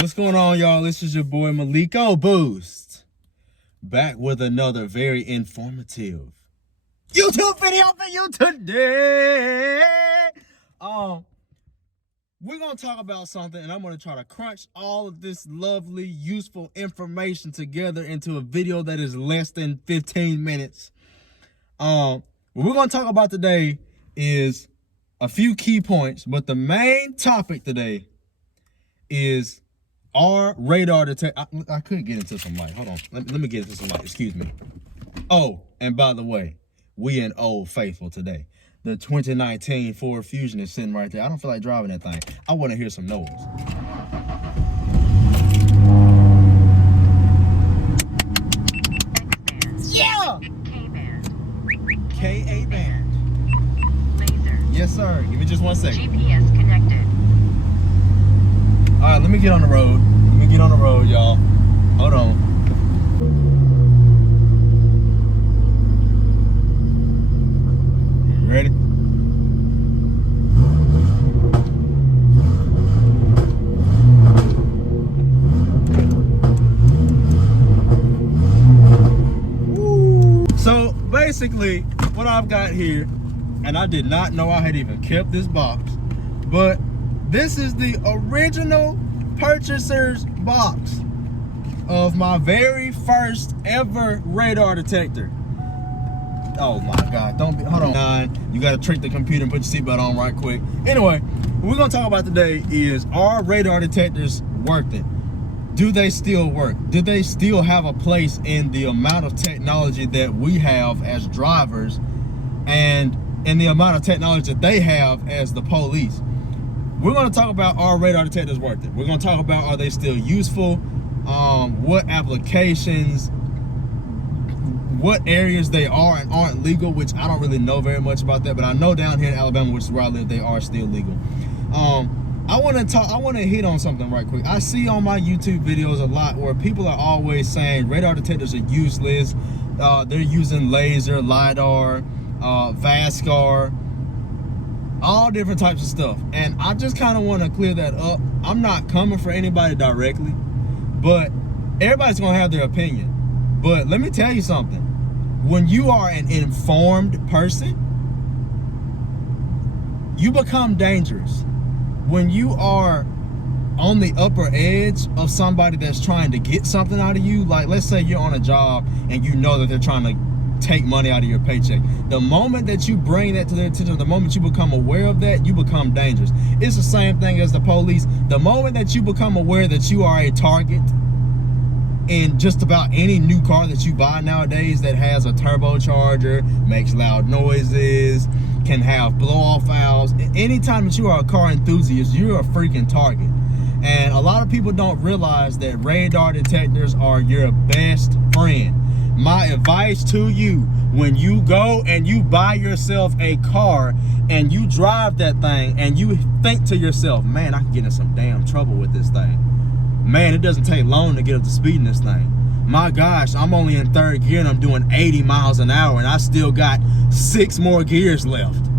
What's going on, y'all? This is your boy Maliko Boost, back with another very informative YouTube video for you today. We're gonna talk about something, and I'm gonna try to crunch all of this lovely, useful information together into a video that is less than 15 minutes. What we're gonna talk about today is a few key points, but the main topic today is our radar detector. I could get into some light. Hold on. Let me get into some light. Excuse me. Oh, and by the way, we in Old Faithful today. The 2019 Ford Fusion is sitting right there. I don't feel like driving that thing. I want to hear some noise. Yeah! K-A band. Laser. Yes, sir. Give me just 1 second. GPS connected. All right, let me get on the road. Let me get on the road, y'all. Hold on. You ready? Woo. So basically, what I've got here, and I did not know I had even kept this box, but this is the original purchaser's box of my very first ever radar detector. Oh my God, hold on. You gotta trick the computer and put your seatbelt on right quick. Anyway, what we're gonna talk about today is, are radar detectors working? Do they still work? Do they still have a place in the amount of technology that we have as drivers and in the amount of technology that they have as the police? We're going to talk about, are radar detectors working? We're going to talk about, are they still useful? What applications, what areas they are and aren't legal, which I don't really know very much about that, but I know down here in Alabama, which is where I live, they are still legal. I want to hit on something right quick. I see on my YouTube videos a lot where people are always saying radar detectors are useless. They're using laser, LiDAR, VASCAR, all different types of stuff, and I just kind of want to clear that up. I'm not coming for anybody directly, but everybody's gonna have their opinion. But let me tell you something: when you are an informed person, you become dangerous. When you are on the upper edge of somebody that's trying to get something out of you, like let's say you're on a job and you know that they're trying to take money out of your paycheck. The moment that you bring that to their attention, the moment you become aware of that, you become dangerous. It's the same thing as the police. The moment that you become aware that you are a target in just about any new car that you buy nowadays that has a turbocharger, makes loud noises, can have blow-off valves, anytime that you are a car enthusiast, you're a freaking target. And a lot of people don't realize that radar detectors are your best friend. My advice to you, when you go and you buy yourself a car and you drive that thing and you think to yourself, man, I can get in some damn trouble with this thing. Man, it doesn't take long to get up to speed in this thing. My gosh, I'm only in third gear and I'm doing 80 miles an hour and I still got 6 more gears left.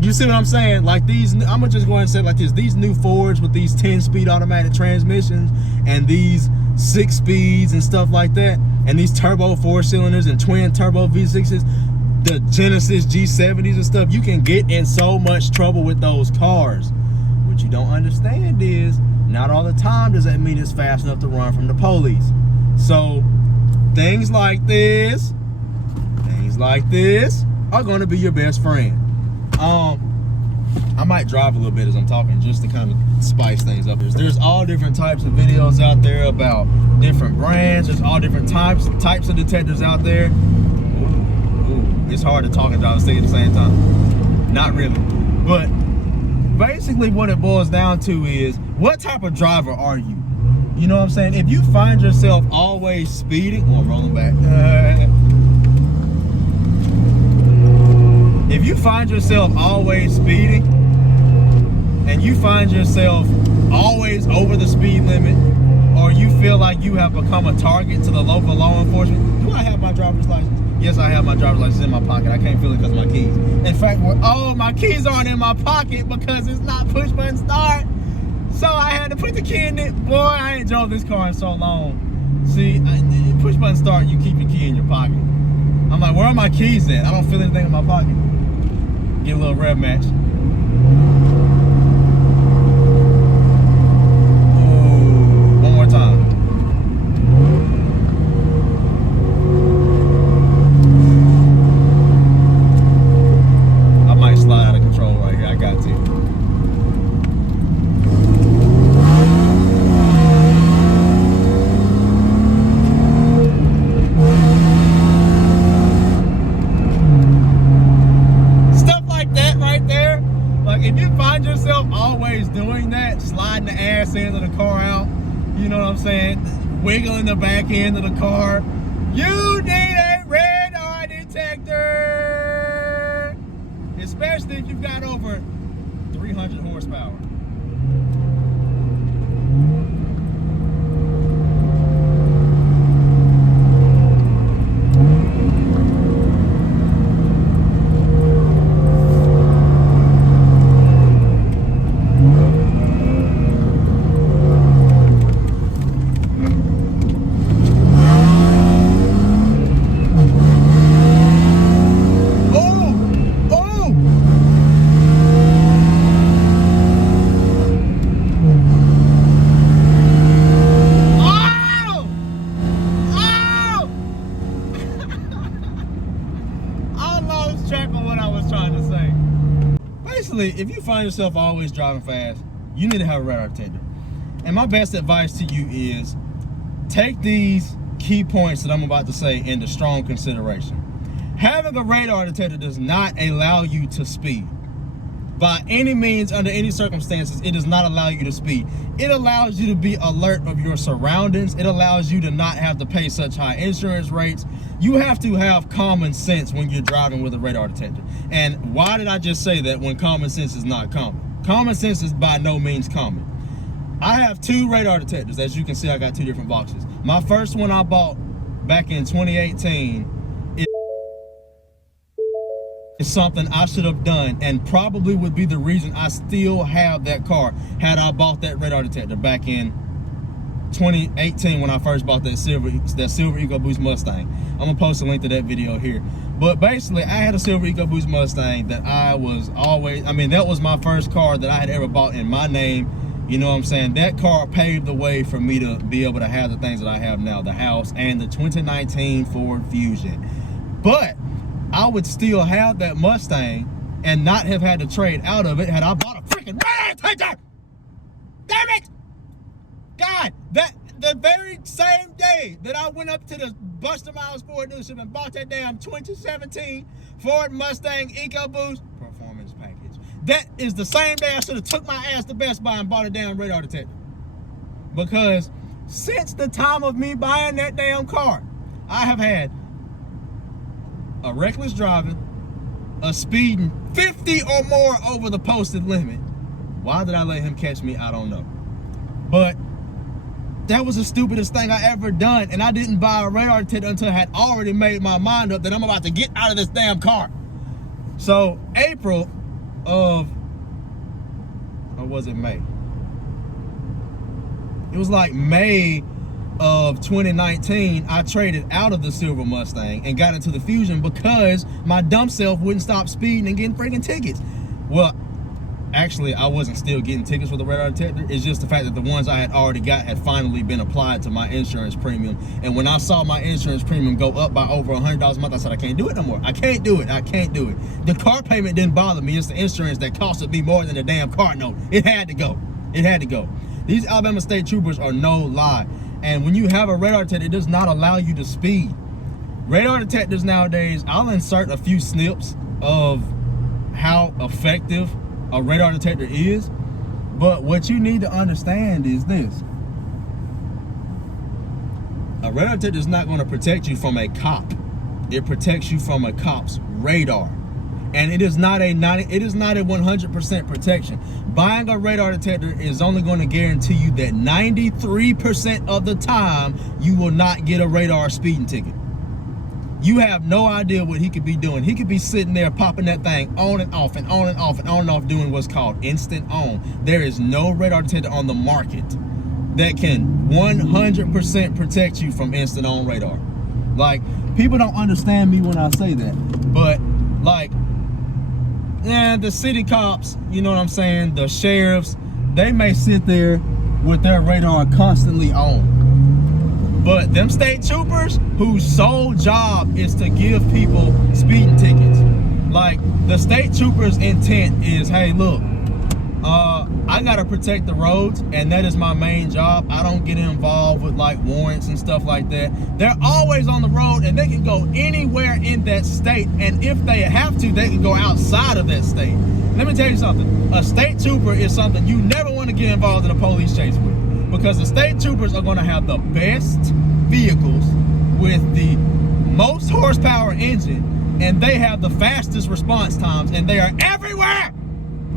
You see what I'm saying? Like these, I'm gonna just go ahead and say it like this: these new Fords with these 10-speed automatic transmissions and these 6 speeds and stuff like that, and these turbo 4-cylinders and twin turbo V6s, the Genesis G70s and stuff, you can get in so much trouble with those cars. What you don't understand is, not all the time does that mean it's fast enough to run from the police. So things like this are going to be your best friend. I might drive a little bit as I'm talking, just to kind of spice things up. There's all different types of videos out there about different brands. There's all different types of detectors out there. Ooh, it's hard to talk and drive a stick at the same time. Not really. But basically what it boils down to is, what type of driver are you? You know what I'm saying? If you find yourself always speeding, I'm rolling back. If you find yourself always speeding and you find yourself always over the speed limit, or you feel like you have become a target to the local law enforcement, do I have my driver's license? Yes, I have my driver's license in my pocket. I can't feel it because of my keys. In fact, my keys aren't in my pocket because it's not push button start. So I had to put the key in it. Boy, I ain't drove this car in so long. See, push button start, you keep your key in your pocket. I'm like, where are my keys at? I don't feel anything in my pocket. Get a little rev match. Ooh, one more time. I might slide out of control right here. I got to. If you find yourself always doing that, sliding the ass end of the car out, you know what I'm saying, wiggling the back end of the car, you need a radar detector, especially if you've got over 300 horsepower. If you find yourself always driving fast, you need to have a radar detector. And my best advice to you is take these key points that I'm about to say into strong consideration. Having a radar detector does not allow you to speed. By any means, under any circumstances, it does not allow you to speed. It allows you to be alert of your surroundings. It allows you to not have to pay such high insurance rates. You have to have common sense when you're driving with a radar detector. And why did I just say that when common sense is not common? Common sense is by no means common. I have two radar detectors. As you can see, I got two different boxes. My first one I bought back in 2018 is something I should have done and probably would be the reason I still have that car had I bought that radar detector back in 2018 when I first bought that silver EcoBoost Mustang. I'm gonna post a link to that video here. But basically, I had a silver EcoBoost Mustang that I was always, that was my first car that I had ever bought in my name. You know what I'm saying? That car paved the way for me to be able to have the things that I have now, the house and the 2019 Ford Fusion. But I would still have that Mustang and not have had to trade out of it had I bought a freaking radar detector. Damn it! God, the very same day that I went up to the Buster Miles Ford dealership and bought that damn 2017 Ford Mustang EcoBoost Performance Package, that is the same day I should have took my ass to Best Buy and bought a damn radar detector. Because since the time of me buying that damn car, I have had a reckless driving, a speeding 50 or more over the posted limit. Why did I let him catch me? I don't know. But that was the stupidest thing I ever done, and I didn't buy a radar detector until I had already made my mind up that I'm about to get out of this damn car. So April of, or was it May? It was like May of 2019, I traded out of the silver Mustang and got into the Fusion because my dumb self wouldn't stop speeding and getting freaking tickets. Well, actually, I wasn't still getting tickets with the radar detector. It's just the fact that the ones I had already got had finally been applied to my insurance premium. And when I saw my insurance premium go up by over $100 a month, I said, I can't do it no more. I can't do it. I can't do it. The car payment didn't bother me. It's the insurance that costed me more than the damn car note. It had to go. It had to go. These Alabama State Troopers are no lie. And when you have a radar detector, it does not allow you to speed. Radar detectors nowadays, I'll insert a few snips of how effective a radar detector is. But what you need to understand is this. A radar detector is not going to protect you from a cop. It protects you from a cop's radar. And it is not a 100% protection. Buying a radar detector is only going to guarantee you that 93% of the time you will not get a radar speeding ticket. You have no idea what he could be doing. He could be sitting there popping that thing on and off and on and off and on and off, doing what's called instant on. There is no radar detector on the market that can 100% protect you from instant on radar. Like, people don't understand me when I say that, but like, the city cops, you know what I'm saying, the sheriffs, they may sit there with their radar constantly on. But them state troopers whose sole job is to give people speeding tickets. Like, the state troopers' intent is, hey, look, I gotta protect the roads, and that is my main job. I don't get involved with like warrants and stuff like that. They're always on the road, and they can go anywhere in that state, and if they have to, they can go outside of that state. Let me tell you something. A state trooper is something you never want to get involved in a police chase with, because the state troopers are going to have the best vehicles with the most horsepower engine, and they have the fastest response times, and they are everywhere.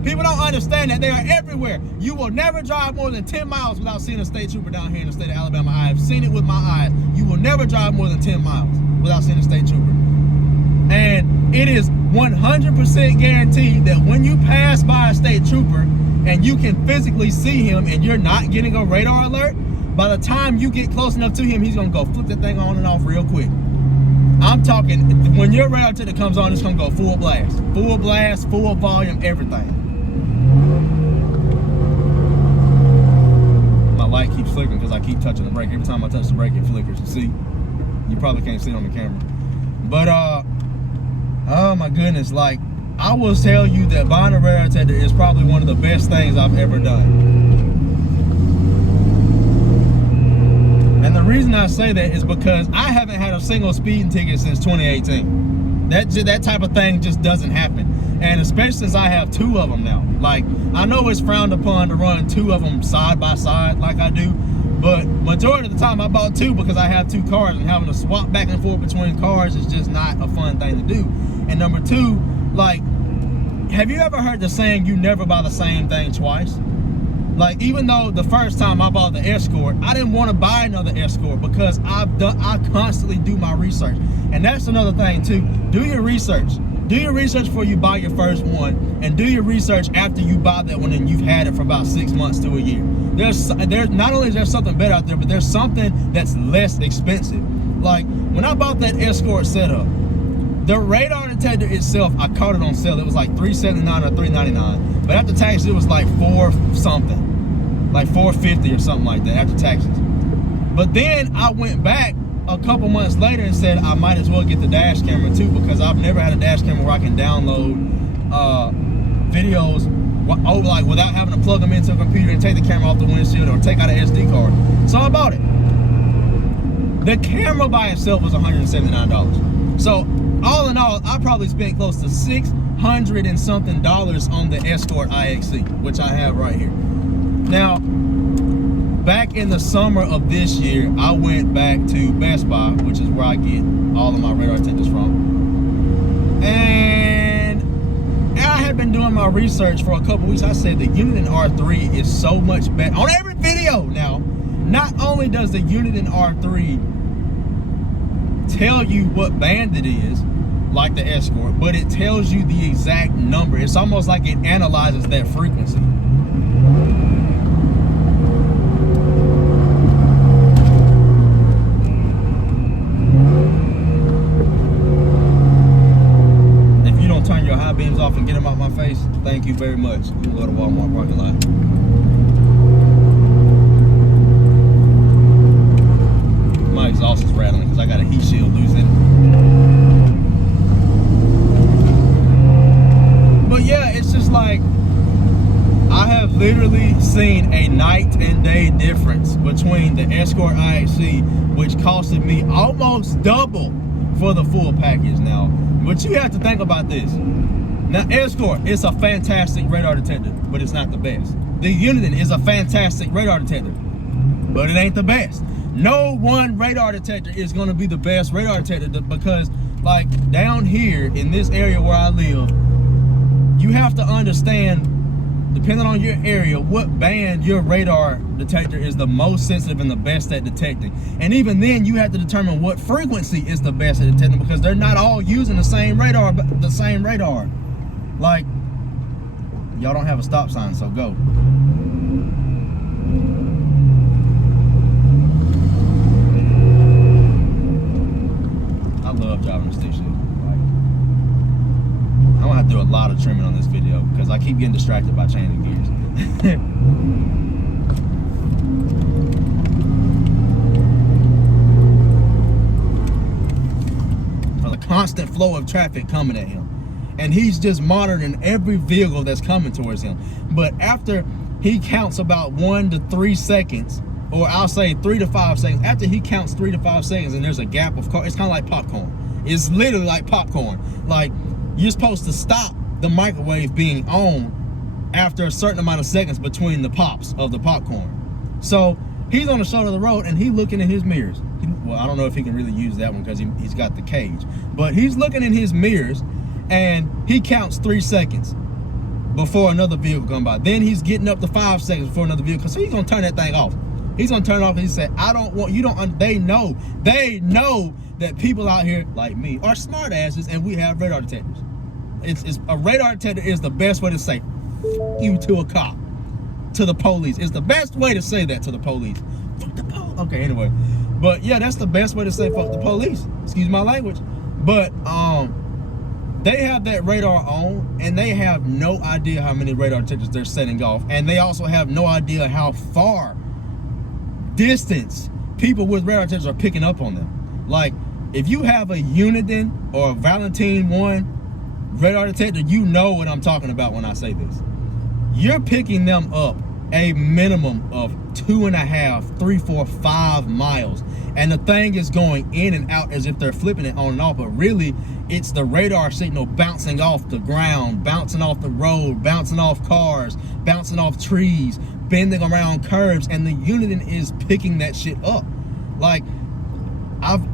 People don't understand that they are everywhere. You will never drive more than 10 miles without seeing a state trooper down here in the state of Alabama. I have seen it with my eyes. You will never drive more than 10 miles without seeing a state trooper. And it is 100% guaranteed that when you pass by a state trooper and you can physically see him and you're not getting a radar alert, by the time you get close enough to him, he's gonna go flip that thing on and off real quick. I'm talking, when your radar detector comes on, it's gonna go full blast, full volume, everything. My light keeps flickering because I keep touching the brake. Every time I touch the brake, it flickers. You see? You probably can't see it on the camera. But, oh my goodness, like, I will tell you that buying a radar detector is probably one of the best things I've ever done. And the reason I say that is because I haven't had a single speeding ticket since 2018. That type of thing just doesn't happen. And especially since I have 2 of them now. Like, I know it's frowned upon to run 2 of them side by side like I do, but majority of the time I bought 2 because I have 2 cars, and having to swap back and forth between cars is just not a fun thing to do. And number 2, like, have you ever heard the saying, you never buy the same thing twice? Like, even though the first time I bought the Escort, I didn't want to buy another Escort because I constantly do my research. And that's another thing too. Do your research. Do your research before you buy your first one, and do your research after you buy that one and you've had it for about 6 months to a year. There's not only is there something better out there, but there's something that's less expensive. Like, when I bought that Escort setup, the radar detector itself, I caught it on sale. It was like $379 or $399, but after taxes it was like $4 something, like $450 or something like that after taxes. But then I went back a couple months later and said I might as well get the dash camera too, because I've never had a dash camera where I can download videos like without having to plug them into a computer and take the camera off the windshield or take out an SD card. So I bought it. The camera by itself was $179. So all in all, I probably spent close to $600 and something on the Escort IXC, which I have right here. Now, back in the summer of this year, I went back to Best Buy, which is where I get all of my radar detectors from. And I had been doing my research for a couple weeks. I said the Uniden R3 is so much better. On every video now, not only does the Uniden R3 tell you what band it is, like the Escort, but it tells you the exact number. It's almost like it analyzes that frequency. If you don't turn your high beams off and get them out my face, thank you very much. We'll go to Walmart parking lot. My exhaust is rattling because I got a heat shield loose in it. But yeah, it's just like, I have literally seen a night and day difference between the Escort IXC, which costed me almost double for the full package now. But you have to think about this. Now, Escort is a fantastic radar detector, but it's not the best. The Uniden is a fantastic radar detector, but it ain't the best. No one radar detector is going to be the best radar detector, because like down here in this area where I live, you have to understand depending on your area, what band your radar detector is the most sensitive and the best at detecting. And even then, you have to determine what frequency is the best at detecting, because they're not all using the same radar. Like, y'all don't have a stop sign, so go. I love driving the stick shift. I'm gonna have to do a lot of trimming on this video because I keep getting distracted by changing gears. There's a constant flow of traffic coming at him, and he's just monitoring every vehicle that's coming towards him. But after he counts about 1 to 3 seconds, or I'll say 3 to 5 seconds, after he counts 3 to 5 seconds and there's a gap of car, it's kind of like popcorn. It's literally like popcorn. Like, you're supposed to stop the microwave being on after a certain amount of seconds between the pops of the popcorn. So he's on the shoulder of the road and he's looking in his mirrors. Well, I don't know if he can really use that one because he's got the cage, but he's looking in his mirrors and he counts 3 seconds before another vehicle comes by. Then he's getting up to 5 seconds before another vehicle. So he's gonna turn that thing off. He's gonna turn it off and he said, I don't want, you don't, they know that people out here like me are smart asses and we have radar detectors. It's a radar detector is the best way to say you to a cop, to the police. It's the best way to say that to the police. Fuck the police. Okay, anyway. But yeah, that's the best way to say fuck the police. Excuse my language. But they have that radar on and they have no idea how many radar detectors they're setting off. And they also have no idea how far distance people with radar detectors are picking up on them. Like, if you have a Uniden or a Valentine 1 radar detector, you know what I'm talking about when I say this. You're picking them up a minimum of 2.5, 3, 4, 5 miles. And the thing is going in and out as if they're flipping it on and off, but really it's the radar signal bouncing off the ground, bouncing off the road, bouncing off cars, bouncing off trees, bending around curves, and the Uniden is picking that shit up. Like,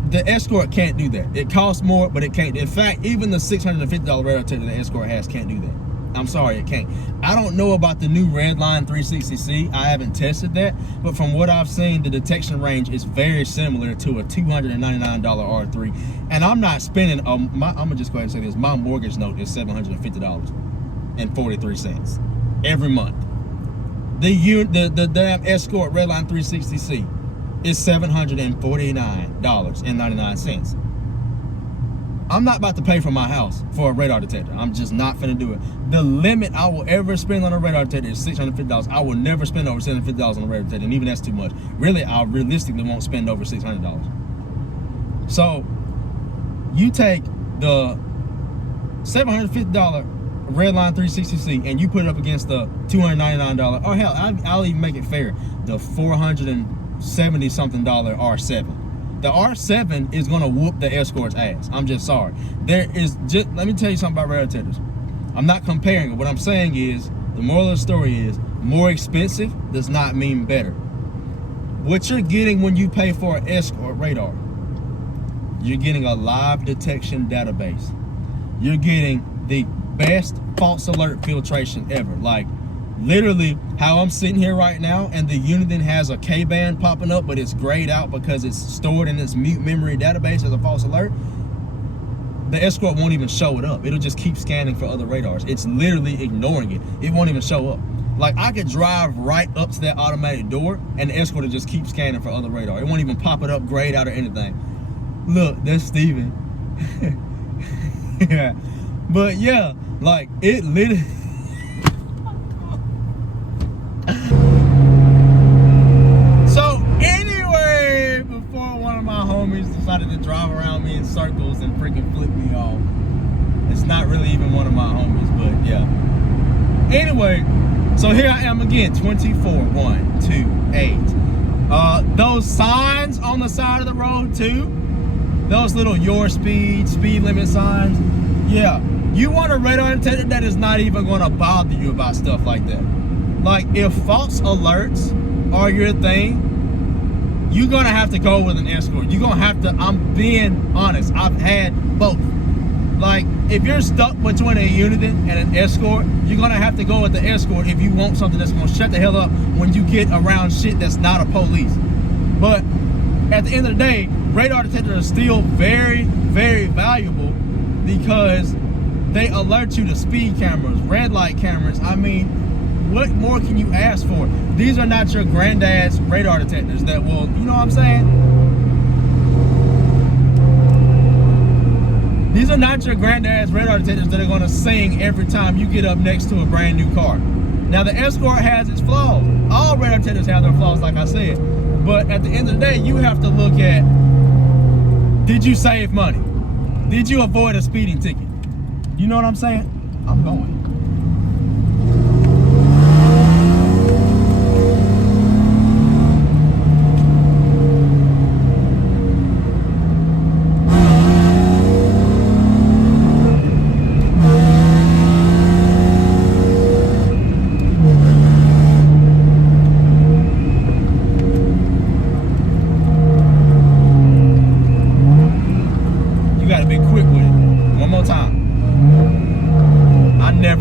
the Escort can't do that. It costs more, but it can't. In fact, even the $650 radar detector the Escort has can't do that. I'm sorry, it can't. I don't know about the new Redline 360C. I haven't tested that, but from what I've seen, the detection range is very similar to a $299 R3. And I'm not spending, I'm gonna just go ahead and say this, my mortgage note is $750.43 every month. The damn Escort Redline 360C is $749.99. I'm not about to pay for my house for a radar detector. I'm just not finna do it. The limit I will ever spend on a radar detector is $650. I will never spend over $750 on a radar detector, and even that's too much. Really, I realistically won't spend over $600. So you take the $750 Redline 360C and you put it up against the $299, or hell, I'll even make it fair, the $470 something R7. The R7 is gonna whoop the Escort's ass. I'm just sorry. Let me tell you something about radar detectors. I'm not comparing it. What I'm saying is, the moral of the story is, more expensive does not mean better. What you're getting when you pay for an Escort radar, you're getting a live detection database. You're getting the best false alert filtration ever. Like, literally how I'm sitting here right now, and the Uniden has a K-band popping up, but it's grayed out because it's stored in its mute memory database as a false alert. The Escort won't even show it up. It'll just keep scanning for other radars. It's literally ignoring it. It won't even show up. Like, I could drive right up to that automatic door and the Escort will just keep scanning for other radar. It won't even pop it up, grayed out, or anything. Look, that's Steven. Yeah. But yeah, like, it literally So anyway, before one of my homies decided to drive around me in circles and freaking flip me off, it's not really even one of my homies, but yeah. Anyway, so here I am again, 24, 1, 2, 8. Those signs on the side of the road too, those little your speed limit signs, yeah. You want a radar detector that is not even gonna bother you about stuff like that. Like, if false alerts are your thing, you're gonna have to go with an Escort. You're gonna have to, I'm being honest, I've had both. Like, if you're stuck between a unit and an escort, you're gonna have to go with the escort if you want something that's gonna shut the hell up when you get around shit that's not a police. But at the end of the day, radar detectors are still very, very valuable because they alert you to speed cameras, red light cameras. I mean, what more can you ask for? These are not your granddad's radar detectors that will, you know what I'm saying? These are not your granddad's radar detectors that are gonna sing every time you get up next to a brand new car. Now the Escort has its flaws. All radar detectors have their flaws, like I said. But at the end of the day, you have to look at, did you save money? Did you avoid a speeding ticket? You know what I'm saying? I'm going.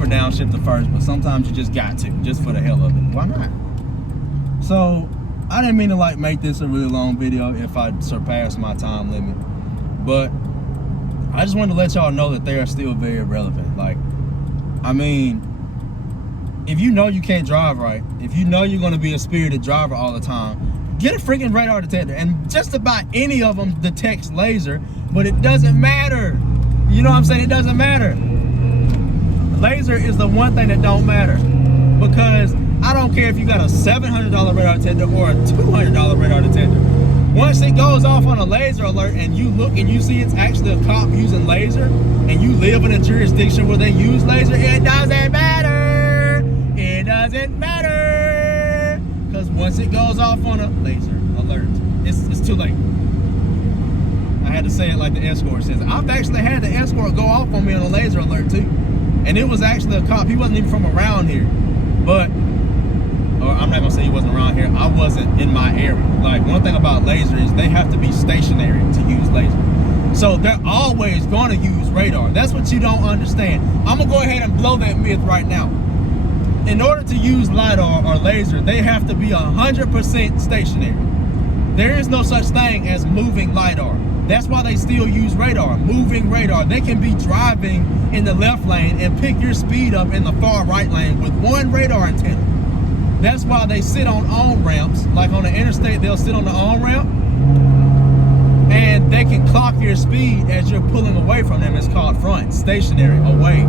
Downshift the first, but sometimes you just got to, just for the hell of it. Why not? So I didn't mean to like make this a really long video if I surpassed my time limit, but I just wanted to let y'all know that they are still very relevant. Like, I mean, if you know you can't drive right, if you know you're going to be a spirited driver all the time, get a freaking radar detector. And just about any of them detects laser, but it doesn't matter. You know what I'm saying? It doesn't matter. Laser is the one thing that don't matter, because I don't care if you got a $700 radar detector or a $200 radar detector. Once it goes off on a laser alert and you look and you see it's actually a cop using laser and you live in a jurisdiction where they use laser, it doesn't matter. It doesn't matter. Because once it goes off on a laser alert, it's too late. I had to say it like the Escort says. I've actually had the Escort go off on me on a laser alert too. And it was actually a cop. He wasn't even from around here. But, or I'm not gonna say he wasn't around here. I wasn't in my area. Like, one thing about laser is they have to be stationary to use laser. So they're always gonna use radar. That's what you don't understand. I'm gonna go ahead and blow that myth right now. In order to use LiDAR or laser, they have to be 100% stationary. There is no such thing as moving LiDAR. That's why they still use radar, moving radar. They can be driving in the left lane and pick your speed up in the far right lane with one radar antenna. That's why they sit on on-ramps. Like on the interstate, they'll sit on the on-ramp and they can clock your speed as you're pulling away from them. It's called front, stationary, away.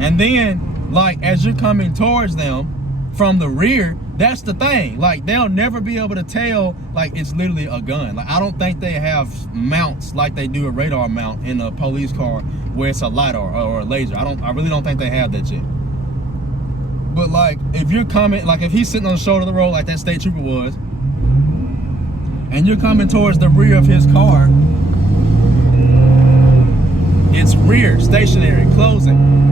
And then, like, as you're coming towards them from the rear, that's the thing. Like, they'll never be able to tell, like, it's literally a gun. Like, I don't think they have mounts like they do a radar mount in a police car where it's a LiDAR or a laser. I really don't think they have that yet. But, like, if you're coming, like, if he's sitting on the shoulder of the road like that state trooper was, and you're coming towards the rear of his car, it's rear, stationary, closing.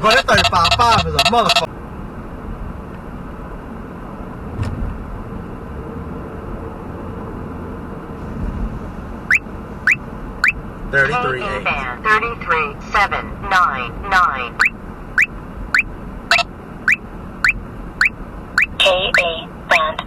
But that 35.5 is a motherfucker. $33.8. 33,799. KA band.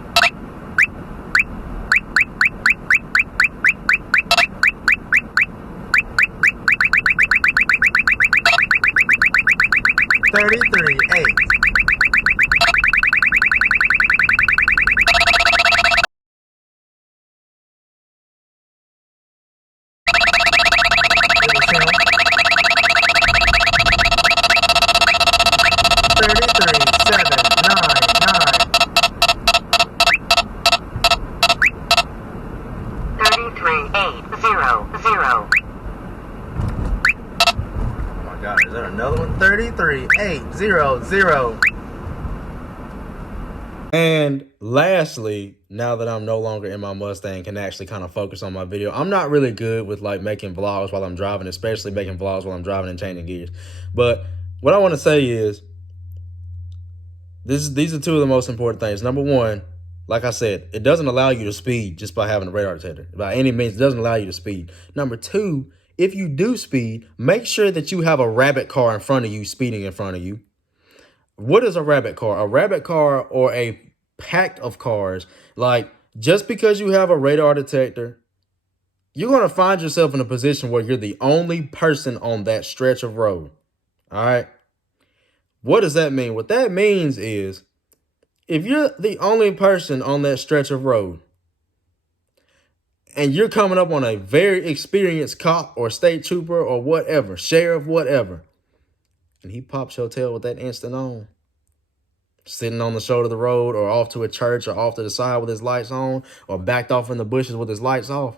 $33.8. code 33800. And lastly, now that I'm no longer in my Mustang, can actually kind of focus on my video. I'm not really good with like making vlogs while I'm driving, especially making vlogs while I'm driving and changing gears. But what I want to say is, these are two of the most important things. Number one, like I said, it doesn't allow you to speed just by having a radar detector. By any means, it doesn't allow you to speed. Number two, if you do speed, make sure that you have a rabbit car in front of you, speeding in front of you. What is a rabbit car? A rabbit car, or a pack of cars, like, just because you have a radar detector, you're going to find yourself in a position where you're the only person on that stretch of road. All right. What does that mean? What that means is, if you're the only person on that stretch of road and you're coming up on a very experienced cop or state trooper or whatever, sheriff, whatever, and he pops your tail with that instant on, sitting on the shoulder of the road or off to a church or off to the side with his lights on or backed off in the bushes with his lights off,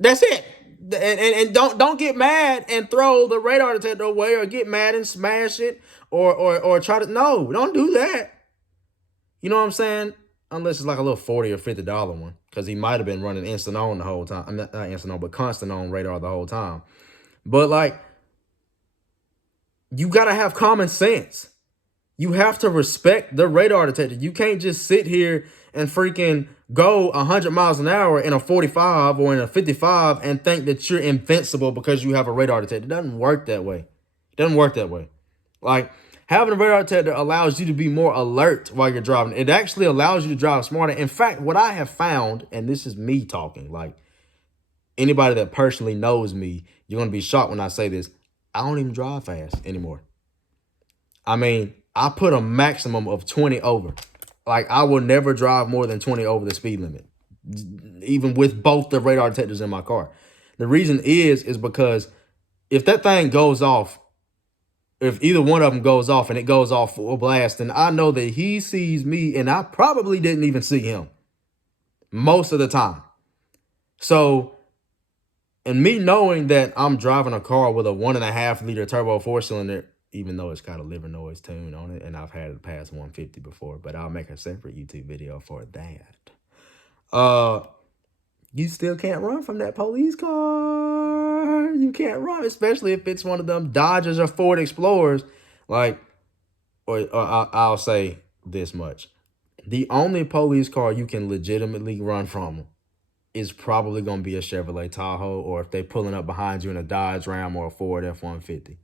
that's it. And don't get mad and throw the radar detector away, or get mad and smash it, or try to, no, don't do that. You know what I'm saying? Unless it's like a little $40 or $50 one, because he might have been running instant on the whole time. I'm not instant on, but constant on radar the whole time. But like, you gotta have common sense. You have to respect the radar detector. You can't just sit here and freaking go 100 miles an hour in a 45 or in a 55 and think that you're invincible because you have a radar detector. It doesn't work that way. It doesn't work that way. Like, having a radar detector allows you to be more alert while you're driving. It actually allows you to drive smarter. In fact, what I have found, and this is me talking, like, anybody that personally knows me, you're going to be shocked when I say this, I don't even drive fast anymore. I mean, I put a maximum of 20 over. Like, I will never drive more than 20 over the speed limit, even with both the radar detectors in my car. The reason is because if that thing goes off, if either one of them goes off and it goes off full blast, then I know that he sees me and I probably didn't even see him most of the time. So, and me knowing that I'm driving a car with a 1.5 liter turbo 4-cylinder, even though it's got a liver noise tune on it, and I've had it past 150 before, but I'll make a separate YouTube video for that. You still can't run from that police car. You can't run, especially if it's one of them Dodgers or Ford Explorers. Like, or I'll say this much. The only police car you can legitimately run from is probably going to be a Chevrolet Tahoe, or if they're pulling up behind you in a Dodge Ram or a Ford F-150.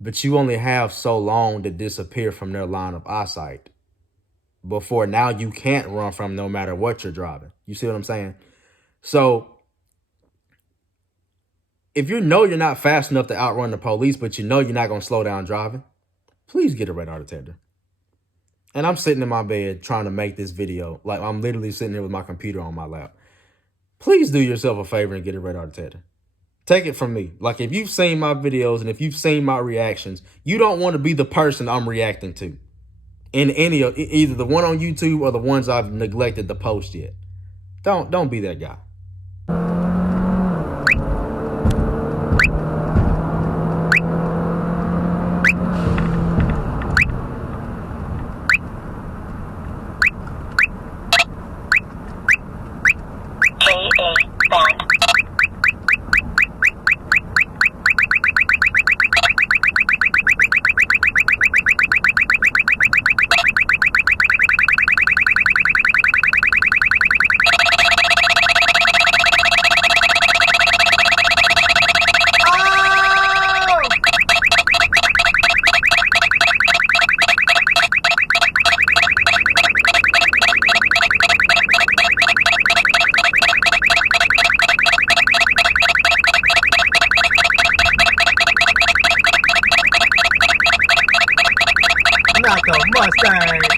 But you only have so long to disappear from their line of eyesight before now you can't run from no matter what you're driving. You see what I'm saying? So if you know you're not fast enough to outrun the police, but you know you're not going to slow down driving, please get a radar detector. And I'm sitting in my bed trying to make this video. Like, I'm literally sitting here with my computer on my lap. Please do yourself a favor and get a radar detector. Take it from me. Like, if you've seen my videos and if you've seen my reactions, you don't want to be the person I'm reacting to in any of either the one on YouTube or the ones I've neglected to post yet. Don't be that guy. Not the Mustang.